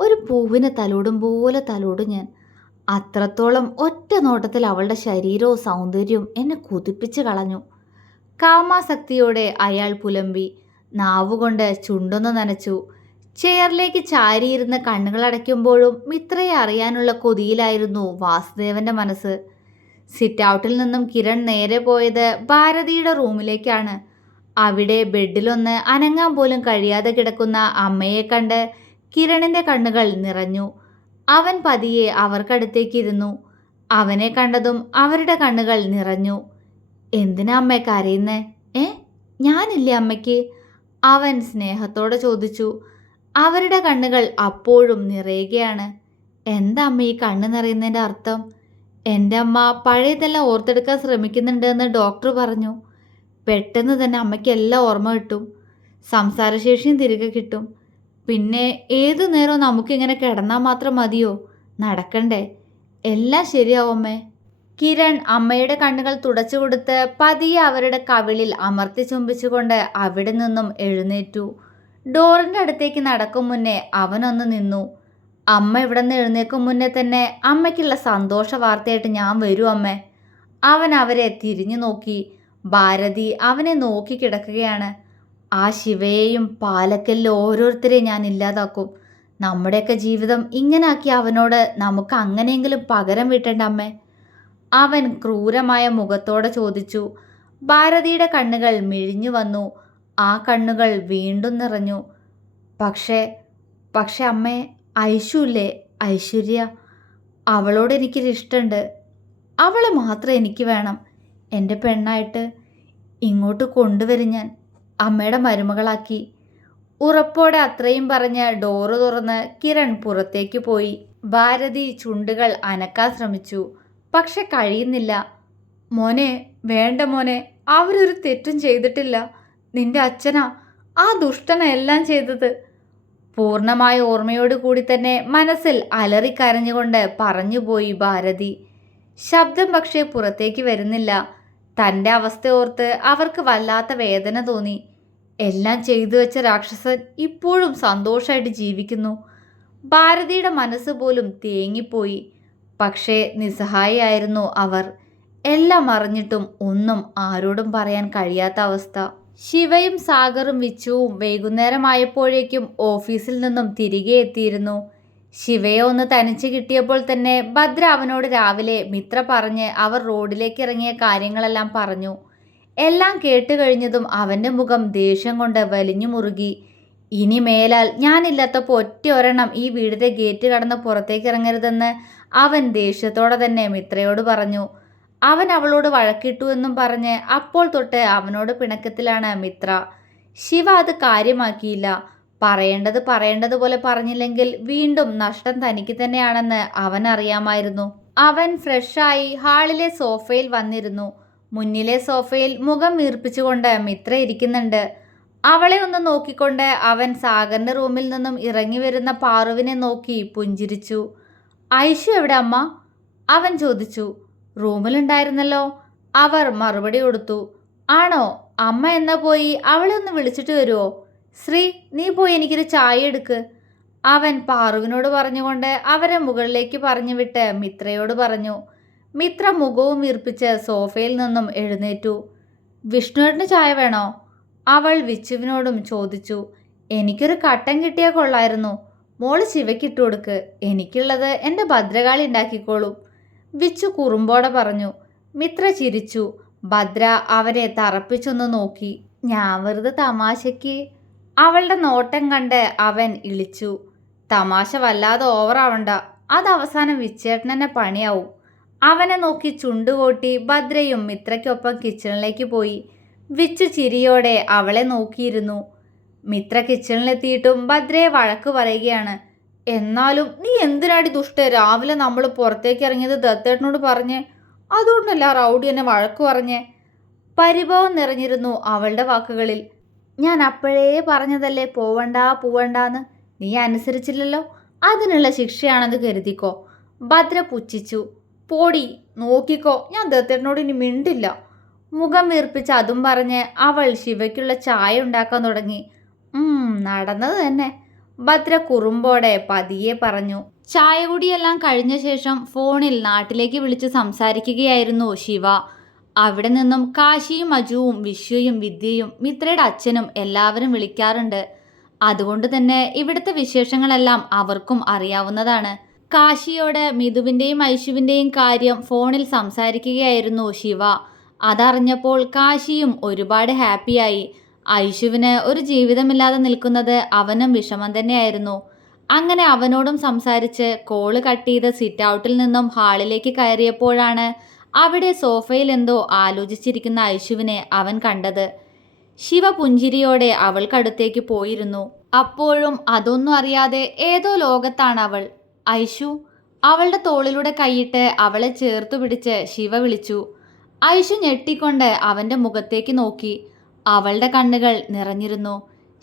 ഒരു പൂവിനെ തലോടും പോലെ തലോടും ഞാൻ. അത്രത്തോളം ഒറ്റ നോട്ടത്തിൽ അവളുടെ ശരീരവും സൗന്ദര്യവും എന്നെ കുതിപ്പിച്ച് കളഞ്ഞു. കാമാസക്തിയോടെ അയാൾ പുലമ്പി. നാവുകൊണ്ട് ചുണ്ടൊന്ന് നനച്ചു. ചെയറിലേക്ക് ചാരിയിരുന്ന് കണ്ണുകളടയ്ക്കുമ്പോഴും മിത്രയെ അറിയാനുള്ള കൊതിയിലായിരുന്നു വാസുദേവന്റെ മനസ്സ്. സിറ്റ് ഔട്ടിൽ നിന്നും കിരൺ നേരെ പോയത് ഭാരതിയുടെ റൂമിലേക്കാണ്. അവിടെ ബെഡിലൊന്ന് അനങ്ങാൻ പോലും കഴിയാതെ കിടക്കുന്ന അമ്മയെ കണ്ട് കിരണിന്റെ കണ്ണുകൾ നിറഞ്ഞു. അവൻ പതിയെ അവർക്കടുത്തേക്ക് ഇരുന്നു. അവനെ കണ്ടതും അവരുടെ കണ്ണുകൾ നിറഞ്ഞു. എന്തിനാ അമ്മ കരയുന്നേ? ഞാനില്ലേ അമ്മയ്ക്ക്? അവൻ സ്നേഹത്തോടെ ചോദിച്ചു. അവരുടെ കണ്ണുകൾ അപ്പോഴും നിറയുകയാണ്. എന്താ അമ്മ ഈ കണ്ണ് നിറയുന്നതിൻ്റെ അർത്ഥം? എൻ്റെ അമ്മ പഴയതെല്ലാം ഓർത്തെടുക്കാൻ ശ്രമിക്കുന്നുണ്ട് എന്ന് ഡോക്ടർ പറഞ്ഞു. പെട്ടെന്ന് തന്നെ അമ്മയ്ക്ക് എല്ലാം ഓർമ്മ കിട്ടും, സംസാരശേഷിയും തിരികെ കിട്ടും. പിന്നെ ഏതു നേരവും നമുക്കിങ്ങനെ കിടന്നാൽ മാത്രം മതിയോ? നടക്കണ്ടേ? എല്ലാം ശരിയാവും അമ്മേ. കിരൺ അമ്മയുടെ കണ്ണുകൾ തുടച്ചു കൊടുത്ത് പതിയെ അവരുടെ കവിളിൽ അമർത്തി ചുംബിച്ചുകൊണ്ട് അവിടെ നിന്നും എഴുന്നേറ്റു. ഡോറിൻ്റെ അടുത്തേക്ക് നടക്കും മുന്നേ അവനൊന്ന് നിന്നു. അമ്മ ഇവിടെ നിന്ന് എഴുന്നേക്കും മുന്നേ തന്നെ അമ്മയ്ക്കുള്ള സന്തോഷ വാർത്തയായിട്ട് ഞാൻ വരൂ അമ്മേ. അവൻ അവരെ തിരിഞ്ഞു നോക്കി. ഭാരതി അവനെ നോക്കി കിടക്കുകയാണ്. ആ ശിവയെയും പാലക്കലിലെ ഓരോരുത്തരെയും ഞാൻ ഇല്ലാതാക്കും. നമ്മുടെയൊക്കെ ജീവിതം ഇങ്ങനാക്കി അവനോട് നമുക്ക് അങ്ങനെയെങ്കിലും പകരം വീട്ടേണ്ട അമ്മേ. അവൻ ക്രൂരമായ മുഖത്തോടെ ചോദിച്ചു. ഭാരതിയുടെ കണ്ണുകൾ മിഴിഞ്ഞു വന്നു. ആ കണ്ണുകൾ വീണ്ടും നിറഞ്ഞു. പക്ഷേ അമ്മേ, ഐശുല്ലേ, ഐശ്വര്യ, അവളോട് എനിക്കൊരിഷ്ടമുണ്ട്. അവളെ മാത്രം എനിക്ക് വേണം. എൻ്റെ പെണ്ണായിട്ട് ഇങ്ങോട്ട് കൊണ്ടുവരും ഞാൻ, അമ്മയുടെ മരുമകളാക്കി. ഉറപ്പോടെ അത്രയും പറഞ്ഞ് ഡോറ് തുറന്ന് കിരൺ പുറത്തേക്ക് പോയി. ഭാരതി ചുണ്ടുകൾ അനക്കാൻ ശ്രമിച്ചു. പക്ഷെ കഴിയുന്നില്ല. മോനെ, വേണ്ട മോനെ, അവരൊരു തെറ്റും ചെയ്തിട്ടില്ല. നിന്റെ അച്ഛനാ ആ ദുഷ്ടന എല്ലാം ചെയ്തത്. പൂർണ്ണമായ ഓർമ്മയോട് കൂടി തന്നെ മനസ്സിൽ അലറിക്കരഞ്ഞുകൊണ്ട് പറഞ്ഞുപോയി ഭാരതി. ശബ്ദം പക്ഷേ പുറത്തേക്ക് വരുന്നില്ല. തൻ്റെ അവസ്ഥ ഓർത്ത് അവർക്ക് വല്ലാത്ത വേദന തോന്നി. എല്ലാം ചെയ്തു വെച്ച രാക്ഷസൻ ഇപ്പോഴും സന്തോഷമായിട്ട് ജീവിക്കുന്നു. ഭാരതിയുടെ മനസ്സ് പോലും തേങ്ങിപ്പോയി. പക്ഷേ നിസ്സഹായായിരുന്നു അവർ. എല്ലാം അറിഞ്ഞിട്ടും ഒന്നും ആരോടും പറയാൻ കഴിയാത്ത അവസ്ഥ. ശിവയും സാഗറും വിച്ചുവും വൈകുന്നേരമായപ്പോഴേക്കും ഓഫീസിൽ നിന്നും തിരികെ എത്തിയിരുന്നു. ശിവയെ ഒന്ന് തനിച്ച് കിട്ടിയപ്പോൾ തന്നെ ഭദ്ര അവനോട് രാവിലെ മിത്ര പറഞ്ഞ് അവർ റോഡിലേക്ക് ഇറങ്ങിയ കാര്യങ്ങളെല്ലാം പറഞ്ഞു. എല്ലാം കേട്ട് കഴിഞ്ഞതും അവൻ്റെ മുഖം ദേഷ്യം കൊണ്ട് വലിഞ്ഞു മുറുകി. ഇനി മേലാൽ ഞാനില്ലാത്തപ്പോൾ ഒറ്റ ഒരെണ്ണം ഈ വീടിൻ്റെ ഗേറ്റ് കടന്ന് പുറത്തേക്ക് ഇറങ്ങരുതെന്ന് അവൻ ദേഷ്യത്തോടെ തന്നെ മിത്രയോട് പറഞ്ഞു. അവൻ അവളോട് വഴക്കിട്ടു എന്നും പറഞ്ഞ് അപ്പോൾ തൊട്ട് അവനോട് പിണക്കത്തിലാണ് മിത്ര. ശിവ അത് കാര്യമാക്കിയില്ല. പറയേണ്ടതുപോലെ പറഞ്ഞില്ലെങ്കിൽ വീണ്ടും നഷ്ടം തനിക്ക് തന്നെയാണെന്ന് അവൻ അറിയാമായിരുന്നു. അവൻ ഫ്രഷായി ഹാളിലെ സോഫയിൽ വന്നിരുന്നു. മുന്നിലെ സോഫയിൽ മുഖം വീർപ്പിച്ചുകൊണ്ട് മിത്ര ഇരിക്കുന്നുണ്ട്. അവളെ ഒന്ന് നോക്കിക്കൊണ്ട് അവൻ സാഗറിൻ്റെ റൂമിൽ നിന്നും ഇറങ്ങി വരുന്ന പാറുവിനെ നോക്കി പുഞ്ചിരിച്ചു. ഐഷു എവിടെ അമ്മ? അവൻ ചോദിച്ചു. റൂമിലുണ്ടായിരുന്നല്ലോ, അവർ മറുപടി കൊടുത്തു. ആണോ? അമ്മ എന്നാ പോയി അവളെ ഒന്ന് വിളിച്ചിട്ട് വരുമോ? ശ്രീ, നീ പോയി എനിക്കൊരു ചായ എടുക്ക്, അവൻ പാറുവിനോട് പറഞ്ഞുകൊണ്ട് അവരെ മുകളിലേക്ക് പറഞ്ഞു വിട്ട് മിത്രയോട് പറഞ്ഞു. മിത്ര മുഖവും വീർപ്പിച്ച് സോഫയിൽ നിന്നും എഴുന്നേറ്റു. വിഷ്ണുവേട്ടന് ചായ വേണോ? അവൾ വിച്ചുവിനോടും ചോദിച്ചു. എനിക്കൊരു കട്ടൻ കിട്ടിയാൽ കൊള്ളായിരുന്നു. മോള് ശിവയ്ക്കിട്ട് കൊടുക്ക്, എനിക്കുള്ളത് എൻ്റെ ഭദ്രകാളി ഉണ്ടാക്കിക്കോളും, വിച്ചു കുറുമ്പോടെ പറഞ്ഞു. മിത്ര ചിരിച്ചു. ഭദ്ര അവരെ തറപ്പിച്ചൊന്ന് നോക്കി. ഞാൻ വെറുതെ തമാശയ്ക്ക്. അവളുടെ നോട്ടം കണ്ട് അവൻ ഇളിച്ചു. തമാശ വല്ലാതെ ഓവറാവണ്ട, അത് അവസാനം വിച്ചേട്ടൻ തന്നെ പണിയാവും. അവനെ നോക്കി ചുണ്ടുകൊട്ടി ഭദ്രയും മിത്രയ്ക്കൊപ്പം കിച്ചണിലേക്ക് പോയി. വിച്ചു ചിരിയോടെ അവളെ നോക്കിയിരുന്നു. മിത്ര കിച്ചണിലെത്തിയിട്ടും ഭദ്രയെ വഴക്ക് പറയുകയാണ്. എന്നാലും നീ എന്തിനാടി ദുഷ്ട രാവിലെ നമ്മൾ പുറത്തേക്ക് ഇറങ്ങിയത് ദത്തേട്ടനോട് പറഞ്ഞ്? അതുകൊണ്ടല്ല റൗഡി എന്നെ വഴക്ക് പറഞ്ഞ്. പരിഭവം നിറഞ്ഞിരുന്നു അവളുടെ വാക്കുകളിൽ. ഞാൻ അപ്പോഴേ പറഞ്ഞതല്ലേ പോവണ്ടാന്ന്. നീ അനുസരിച്ചില്ലല്ലോ, അതിനുള്ള ശിക്ഷയാണെന്ന് കരുതിക്കോ. ഭദ്ര പുച്ഛിച്ചു. പോടി, നോക്കിക്കോ, ഞാൻ ദത്തേട്ടനോട് ഇനി മിണ്ടില്ല. മുഖം വീർപ്പിച്ച് അതും പറഞ്ഞ് അവൾ ശിവയ്ക്കുള്ള ചായ ഉണ്ടാക്കാൻ തുടങ്ങി. നടന്നത് തന്നെ, ഭദ്ര കുറുമ്പോടെ പതിയെ പറഞ്ഞു. ചായ കുടിയെല്ലാം കഴിഞ്ഞ ശേഷം ഫോണിൽ നാട്ടിലേക്ക് വിളിച്ച് സംസാരിക്കുകയായിരുന്നു ശിവ. അവിടെ നിന്നും കാശിയും അജുവും വിശ്വയും വിദ്യയും മിത്രയുടെ അച്ഛനും എല്ലാവരും വിളിക്കാറുണ്ട്. അതുകൊണ്ട് തന്നെ ഇവിടുത്തെ വിശേഷങ്ങളെല്ലാം അവർക്കും അറിയാവുന്നതാണ്. കാശിയോട് മിഥുവിൻ്റെയും ഐശുവിൻ്റെയും കാര്യം ഫോണിൽ സംസാരിക്കുകയായിരുന്നു ശിവ. അതറിഞ്ഞപ്പോൾ കാശിയും ഒരുപാട് ഹാപ്പിയായി. ഐശുവിന് ഒരു ജീവിതമില്ലാതെ നിൽക്കുന്നത് അവനും വിഷമം തന്നെയായിരുന്നു. അങ്ങനെ അവനോടും സംസാരിച്ച് കോള് കട്ട് ചെയ്ത് സിറ്റ് ഔട്ടിൽ നിന്നും ഹാളിലേക്ക് കയറിയപ്പോഴാണ് അവിടെ സോഫയിൽ എന്തോ ആലോചിച്ചിരിക്കുന്ന ഐശുവിനെ അവൻ കണ്ടത്. ശിവ പുഞ്ചിരിയോടെ അവൾക്കടുത്തേക്ക് പോയിരുന്നു. അപ്പോഴും അതൊന്നും അറിയാതെ ഏതോ ലോകത്താണ് അവൾ. ഐശു. അവളുടെ തോളിലൂടെ കൈയിട്ട് അവളെ ചേർത്തു പിടിച്ച് ശിവ വിളിച്ചു. ഐശു ഞെട്ടിക്കൊണ്ട് അവൻ്റെ മുഖത്തേക്ക് നോക്കി. അവളുടെ കണ്ണുകൾ നിറഞ്ഞിരുന്നു.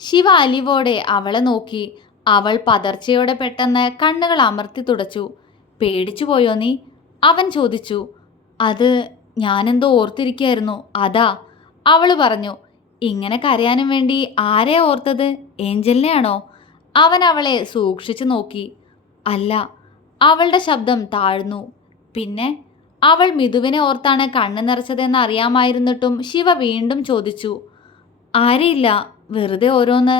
ശിവ അലിവോടെ അവളെ നോക്കി. അവൾ പതർച്ചയോടെ പെട്ടെന്ന് കണ്ണുകൾ അമർത്തി തുടച്ചു. പേടിച്ചു പോയോ നീ? അവൻ ചോദിച്ചു. അത് ഞാനെന്തോ ഓർത്തിരിക്കുകയായിരുന്നു, അതാ, അവൾ പറഞ്ഞു. ഇങ്ങനെ കരയാനും വേണ്ടി ആരെ ഓർത്തത്? ഏഞ്ചലിനെയാണോ? അവൻ അവളെ സൂക്ഷിച്ചു നോക്കി. അല്ല. അവളുടെ ശബ്ദം താഴ്ന്നു. പിന്നെ? അവൾ മിഥുവിനെ ഓർത്താണ് കണ്ണു നിറച്ചതെന്ന് അറിയാമായിരുന്നിട്ടും ശിവ വീണ്ടും ചോദിച്ചു. ആരെയില്ല, വെറുതെ ഓരോന്ന്.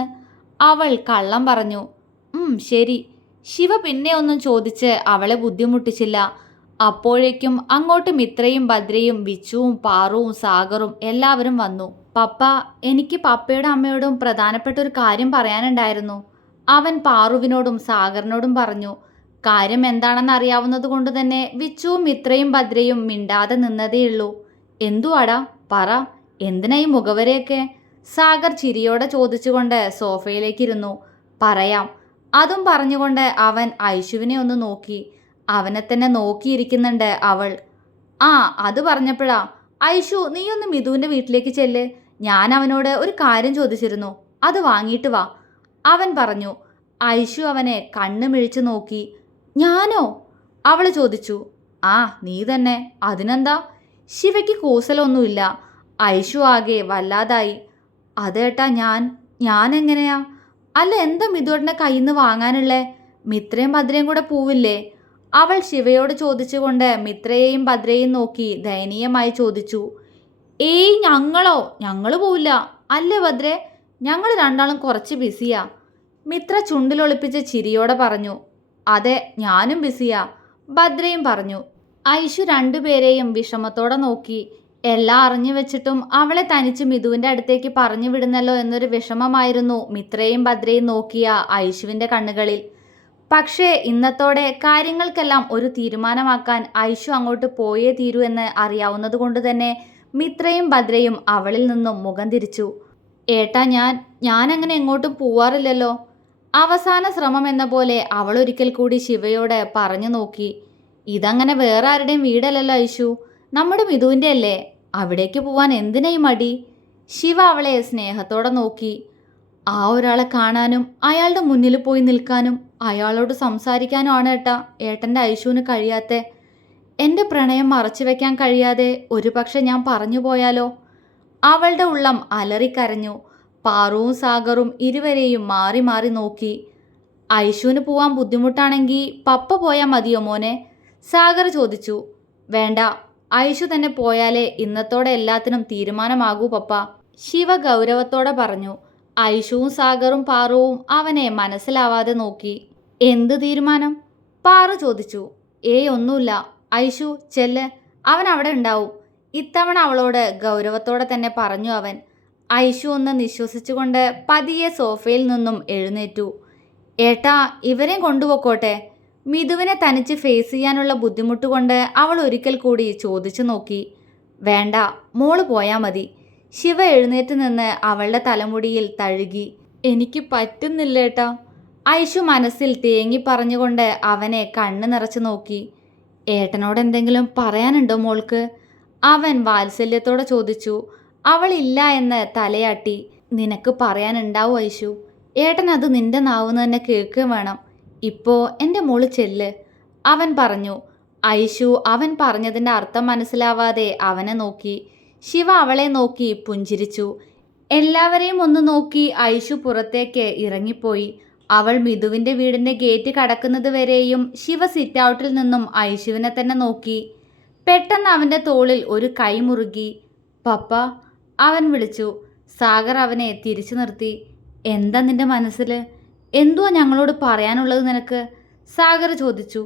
അവൾ കള്ളം പറഞ്ഞു. ശരി. ശിവ പിന്നെ ഒന്നും ചോദിച്ച് അവളെ ബുദ്ധിമുട്ടിച്ചില്ല. അപ്പോഴേക്കും അങ്ങോട്ട് മിത്രയും ഭദ്രയും വിച്ചുവും പാറുവും സാഗറും എല്ലാവരും വന്നു. പപ്പ, എനിക്ക് പപ്പയുടെ അമ്മയോടും പ്രധാനപ്പെട്ട ഒരു കാര്യം പറയാനുണ്ടായിരുന്നു. അവൻ പാറുവിനോടും സാഗറിനോടും പറഞ്ഞു. കാര്യം എന്താണെന്ന് അറിയാവുന്നത് കൊണ്ട് തന്നെ വിച്ചുവും മിത്രയും ഭദ്രയും മിണ്ടാതെ നിന്നതേയുള്ളൂ. എന്തുവാടാ, പറ, എന്തിനാ ഈ മുഖവരെയൊക്കെ? സാഗർ ചിരിയോടെ ചോദിച്ചുകൊണ്ട് സോഫയിലേക്കിരുന്നു. പറയാം. അതും പറഞ്ഞുകൊണ്ട് അവൻ ഐശുവിനെ ഒന്ന് നോക്കി. അവനെ തന്നെ നോക്കിയിരിക്കുന്നുണ്ട് അവൾ. അത് പറഞ്ഞപ്പോഴാ, ഐശു, നീയൊന്ന് മിഥുവിൻ്റെ വീട്ടിലേക്ക് ചെല്ല്. ഞാൻ അവനോട് ഒരു കാര്യം ചോദിച്ചിരുന്നു, അത് വാങ്ങിയിട്ട് വാ, അവൻ പറഞ്ഞു. ഐശു അവനെ കണ്ണു മിഴിച്ചു നോക്കി. ഞാനോ? അവൾ ചോദിച്ചു. നീ തന്നെ, അതിനെന്താ? ശിവയ്ക്ക് കൂസലൊന്നുമില്ല. ഐശു ആകെ വല്ലാതായി. അതേട്ടാ, ഞാൻ എങ്ങനെയാ? അല്ല, എന്താ മിഥുവേട്ടൻ്റെ കയ്യിൽ നിന്ന് വാങ്ങാനുള്ളേ? മിത്രയും ഭദ്രയും കൂടെ പോവില്ലേ? അവൾ ശിവയോട് ചോദിച്ചുകൊണ്ട് മിത്രയെയും ഭദ്രയെയും നോക്കി ദയനീയമായി ചോദിച്ചു. ഏയ്, ഞങ്ങൾ പോവില്ല. അല്ലേ ഭദ്രേ? ഞങ്ങൾ രണ്ടാളും കുറച്ച് ബിസിയാ. മിത്ര ചുണ്ടിലൊളിപ്പിച്ച് ചിരിയോടെ പറഞ്ഞു. അതെ, ഞാനും ബിസിയാ, ഭദ്രയും പറഞ്ഞു. ഐശു രണ്ടുപേരെയും വിഷമത്തോടെ നോക്കി. എല്ലാം അറിഞ്ഞു വെച്ചിട്ടും അവളെ തനിച്ച് മിഥുവിൻ്റെ അടുത്തേക്ക് പറഞ്ഞു വിടുന്നല്ലോ എന്നൊരു വിഷമമായിരുന്നു മിത്രയും ഭദ്രയും നോക്കിയ ഐശുവിൻ്റെ കണ്ണുകളിൽ. പക്ഷേ ഇന്നത്തോടെ കാര്യങ്ങൾക്കെല്ലാം ഒരു തീരുമാനമാക്കാൻ ഐശു അങ്ങോട്ട് പോയേ തീരൂ എന്ന് അറിയാവുന്നത് കൊണ്ട് തന്നെ മിത്രയും ഭദ്രയും അവളിൽ നിന്നും മുഖം തിരിച്ചു. ഏട്ടാ, ഞാനങ്ങനെ എങ്ങോട്ടും പോവാറില്ലല്ലോ. അവസാന ശ്രമം എന്ന പോലെ അവൾ ഒരിക്കൽ കൂടി ശിവയോട് പറഞ്ഞു നോക്കി. ഇതങ്ങനെ വേറെ ആരുടെയും വീടല്ലല്ലോ ഐശു, നമ്മുടെ മിഥുവിൻ്റെ അല്ലേ. അവിടേക്ക് പോവാൻ എന്തിനായി മടി? ശിവ അവളെ സ്നേഹത്തോടെ നോക്കി. ആ ഒരാളെ കാണാനും അയാളുടെ മുന്നിൽ പോയി നിൽക്കാനും അയാളോട് സംസാരിക്കാനും ആണ് ഏട്ടൻ്റെ ഐശുവിന് കഴിയാത്തെ. എൻ്റെ പ്രണയം മറച്ചു വെക്കാൻ കഴിയാതെ ഒരുപക്ഷെ ഞാൻ പറഞ്ഞു പോയാലോ? അവളുടെ ഉള്ളം അലറിക്കരഞ്ഞു. പാറുവും സാഗറും ഇരുവരെയും മാറി മാറി നോക്കി. ഐശുവിന് പോവാൻ ബുദ്ധിമുട്ടാണെങ്കിൽ പപ്പ പോയാൽ മതിയോ മോനെ? സാഗർ ചോദിച്ചു. വേണ്ട, ഐശു തന്നെ പോയാലേ ഇന്നത്തോടെ എല്ലാത്തിനും തീരുമാനമാകൂ പപ്പ, ശിവ ഗൗരവത്തോടെ പറഞ്ഞു. ഐശുവും സാഗറും പാറുവും അവനെ മനസ്സിലാവാതെ നോക്കി. എന്ത് തീരുമാനം? പാറു ചോദിച്ചു. ഒന്നുമില്ല. ഐശു, ചെല്ല്, അവൻ അവിടെ ഉണ്ടാവും. ഇത്തവണ അവളോട് ഗൗരവത്തോടെ തന്നെ പറഞ്ഞു അവൻ. ഐഷു ഒന്ന് നിശ്വസിച്ചുകൊണ്ട് പതിയെ സോഫയിൽ നിന്നും എഴുന്നേറ്റു. ഏട്ടാ, ഇവരെയും കൊണ്ടുപോക്കോട്ടെ? മിഥുവിനെ തനിച്ച് ഫേസ് ചെയ്യാനുള്ള ബുദ്ധിമുട്ട് കൊണ്ട് അവൾ ഒരിക്കൽ കൂടി ചോദിച്ചു നോക്കി. വേണ്ട, മോള് പോയാൽ മതി. ശിവ എഴുന്നേറ്റ് നിന്ന് അവളുടെ തലമുടിയിൽ തഴുകി. എനിക്ക് പറ്റുന്നില്ലേട്ടാ. ഐഷു മനസ്സിൽ തേങ്ങി പറഞ്ഞുകൊണ്ട് അവനെ കണ്ണ് നിറച്ചു നോക്കി. ഏട്ടനോട് എന്തെങ്കിലും പറയാനുണ്ടോ മോൾക്ക്? അവൻ വാത്സല്യത്തോടെ ചോദിച്ചു. അവളില്ല എന്ന് തലയാട്ടി. നിനക്ക് പറയാനുണ്ടാവും ഐഷു. ഏട്ടൻ അത് നിന്റെ നാവുന്ന് തന്നെ കേൾക്കുകയും വേണം. ഇപ്പോ എൻ്റെ മോള് ചെല്ല്, അവൻ പറഞ്ഞു. ഐഷു അവൻ പറഞ്ഞതിൻ്റെ അർത്ഥം മനസ്സിലാവാതെ അവനെ നോക്കി. ശിവ അവളെ നോക്കി പുഞ്ചിരിച്ചു. എല്ലാവരെയും ഒന്ന് നോക്കി ഐഷു പുറത്തേക്ക് ഇറങ്ങിപ്പോയി. അവൾ മിഥുവിൻ്റെ വീടിൻ്റെ ഗേറ്റ് കടക്കുന്നത് വരെയും ശിവ സിറ്റ് ഔട്ടിൽ നിന്നും ഐഷുവിനെ തന്നെ നോക്കി. പെട്ടെന്ന് അവൻ്റെ തോളിൽ ഒരു കൈ മുറുകി. പപ്പ, അവൻ വിളിച്ചു. സാഗർ അവനെ തിരിച്ചു നിർത്തി. എന്താ നിന്റെ മനസ്സിൽ? എന്തുവാ ഞങ്ങളോട് പറയാനുള്ളത് നിനക്ക്? സാഗർ ചോദിച്ചു.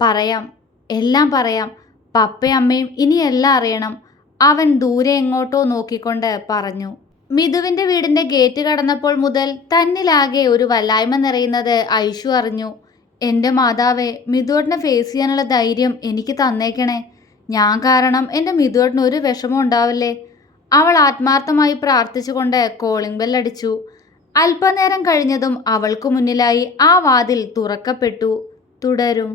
പറയാം, എല്ലാം പറയാം. പപ്പയും അമ്മയും ഇനി എല്ലാം അറിയണം, അവൻ ദൂരെ എങ്ങോട്ടോ നോക്കിക്കൊണ്ട് പറഞ്ഞു. മിഥുവിൻ്റെ വീടിൻ്റെ ഗേറ്റ് കടന്നപ്പോൾ മുതൽ തന്നിലാകെ ഒരു വല്ലായ്മ നിറയുന്നത് ഐഷു അറിഞ്ഞു. എൻ്റെ മാതാവേ, മിഥുവേട്ടനെ ഫേസ് ചെയ്യാനുള്ള ധൈര്യം എനിക്ക് തന്നേക്കണേ. ഞാൻ കാരണം എൻ്റെ മിഥുവേട്ടന് ഒരു വിഷമം ഉണ്ടാവില്ലേ? അവൾ ആത്മാർത്ഥമായി പ്രാർത്ഥിച്ചുകൊണ്ട് കോളിംഗ് ബെല്ലടിച്ചു. അല്പനേരം കഴിഞ്ഞതും അവൾക്കു മുന്നിലായി ആ വാതിൽ തുറക്കപ്പെട്ടു. തുടരും.